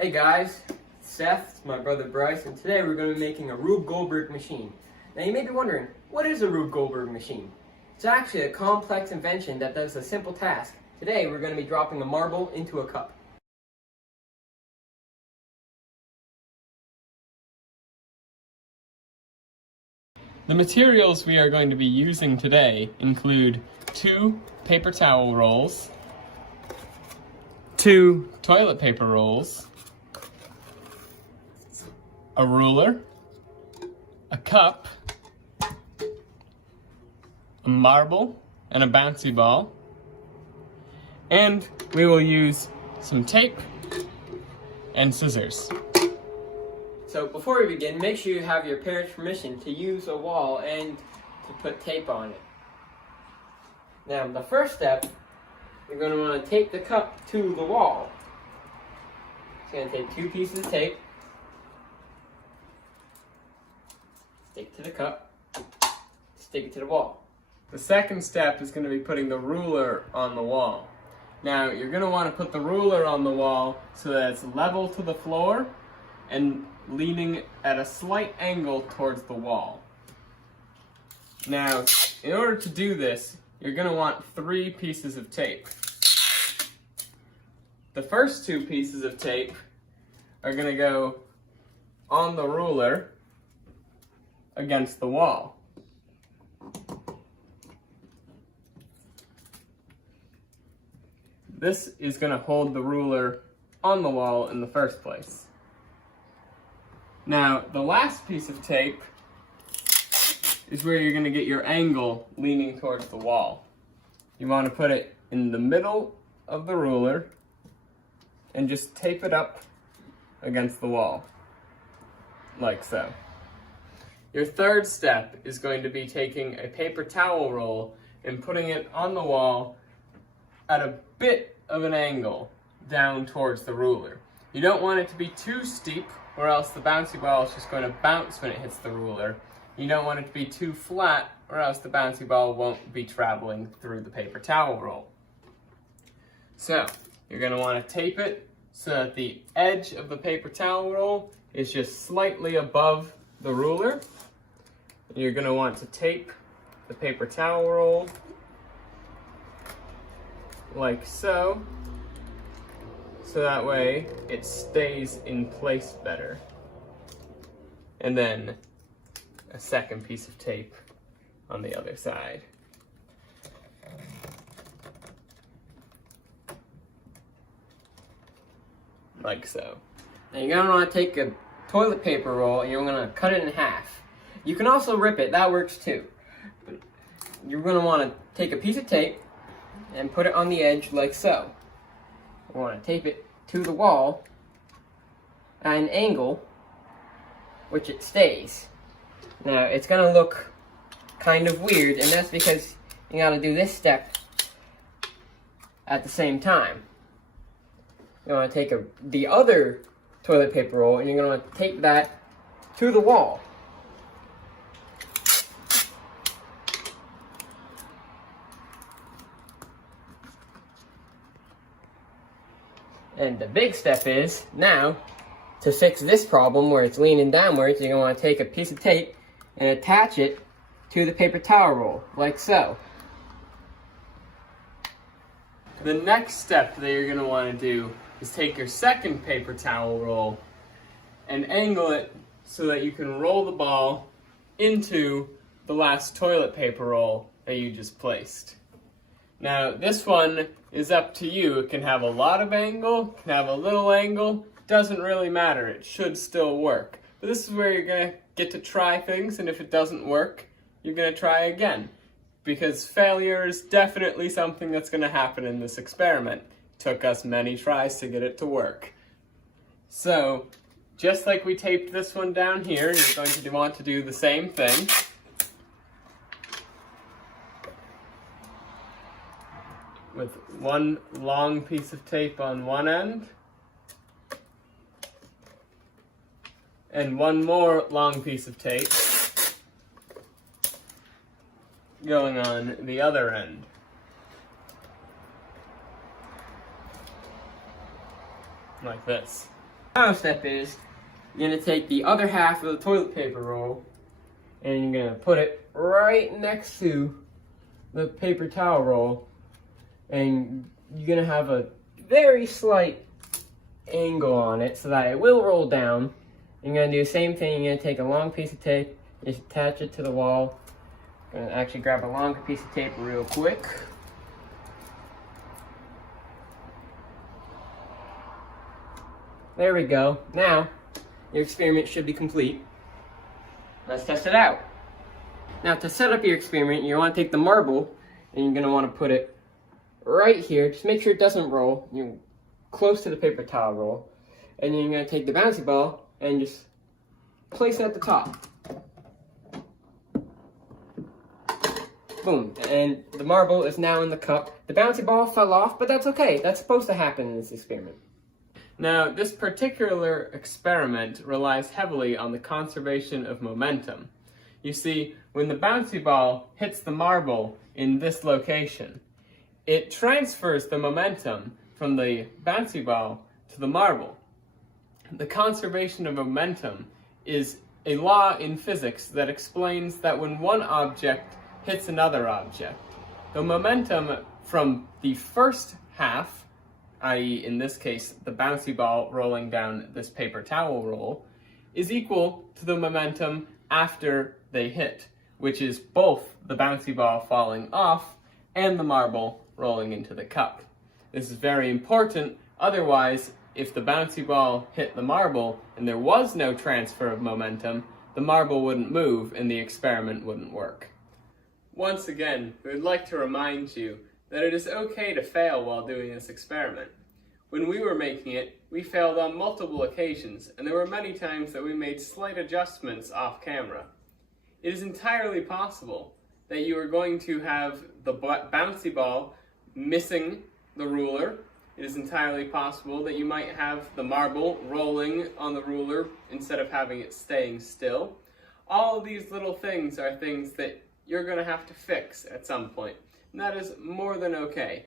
Hey guys, Seth, it's my brother Bryce, and today we're going to be making a Rube Goldberg machine. Now you may be wondering, what is a Rube Goldberg machine? It's actually a complex invention that does a simple task. Today we're going to be dropping a marble into a cup. The materials we are going to be using today include 2 paper towel rolls, 2 toilet paper rolls, a ruler, a cup, a marble, and a bouncy ball, and we will use some tape and scissors. So before we begin, make sure you have your parents' permission to use a wall and to put tape on it. Now the first step, you're going to want to tape the cup to the wall. It's going to take 2 pieces of tape, stick it to the cup, stick it to the wall. The second step is going to be putting the ruler on the wall. Now you're going to want to put the ruler on the wall so that it's level to the floor and leaning at a slight angle towards the wall. Now, in order to do this, you're going to want 3 pieces of tape. The first 2 pieces of tape are going to go on the ruler against the wall. This is going to hold the ruler on the wall in the first place. Now, the last piece of tape is where you're going to get your angle leaning towards the wall. You want to put it in the middle of the ruler and just tape it up against the wall, like so. Your third step is going to be taking a paper towel roll and putting it on the wall at a bit of an angle down towards the ruler. You don't want it to be too steep, or else the bouncy ball is just going to bounce when it hits the ruler. You don't want it to be too flat, or else the bouncy ball won't be traveling through the paper towel roll. So, you're going to want to tape it so that the edge of the paper towel roll is just slightly above the ruler. You're going to want to tape the paper towel roll like so, so that way it stays in place better. And then a second piece of tape on the other side. Like so. Now you're going to want to take a toilet paper roll and you're going to cut it in half. You can also rip it, that works too. But you're going to want to take a piece of tape and put it on the edge like so. You want to tape it to the wall at an angle which it stays. Now it's going to look kind of weird, and that's because you got to do this step at the same time. You want to take the other toilet paper roll and you're going to tape that to the wall. And the big step is, now, to fix this problem where it's leaning downwards, you're going to want to take a piece of tape and attach it to the paper towel roll, like so. The next step that you're going to want to do is take your second paper towel roll and angle it so that you can roll the ball into the last toilet paper roll that you just placed. Now, this one is up to you. It can have a lot of angle, can have a little angle, doesn't really matter. It should still work. But this is where you're going to get to try things, and if it doesn't work, you're going to try again. Because failure is definitely something that's going to happen in this experiment. It took us many tries to get it to work. So, just like we taped this one down here, you're going to want to do the same thing. With one long piece of tape on one end, and one more long piece of tape going on the other end. like this. Final step is you're going to take the other half of the toilet paper roll and you're going to put it right next to the paper towel roll, and you're going to have a very slight angle on it so that it will roll down. You're going to do the same thing. You're going to take a long piece of tape, just attach it to the wall. I'm going to actually grab a longer piece of tape real quick. There we go. Now, your experiment should be complete. Let's test it out. Now, to set up your experiment, you want to take the marble and you're going to want to put it right here. Just make sure it doesn't roll. You're close to the paper towel roll. And then you're going to take the bouncy ball and just place it at the top. Boom. And the marble is now in the cup. The bouncy ball fell off, but that's okay. That's supposed to happen in this experiment. Now, this particular experiment relies heavily on the conservation of momentum. You see, when the bouncy ball hits the marble in this location, it transfers the momentum from the bouncy ball to the marble. The conservation of momentum is a law in physics that explains that when one object hits another object, the momentum from the first half, i.e. in this case the bouncy ball rolling down this paper towel roll, is equal to the momentum after they hit, which is both the bouncy ball falling off and the marble rolling into the cup. This is very important, otherwise if the bouncy ball hit the marble and there was no transfer of momentum, the marble wouldn't move and the experiment wouldn't work. Once again, we would like to remind you that it is okay to fail while doing this experiment. When we were making it, we failed on multiple occasions, and there were many times that we made slight adjustments off camera. It is entirely possible that you are going to have the bouncy ball missing the ruler. It is entirely possible that you might have the marble rolling on the ruler instead of having it staying still. All of these little things are things that you're going to have to fix at some point, and that is more than okay.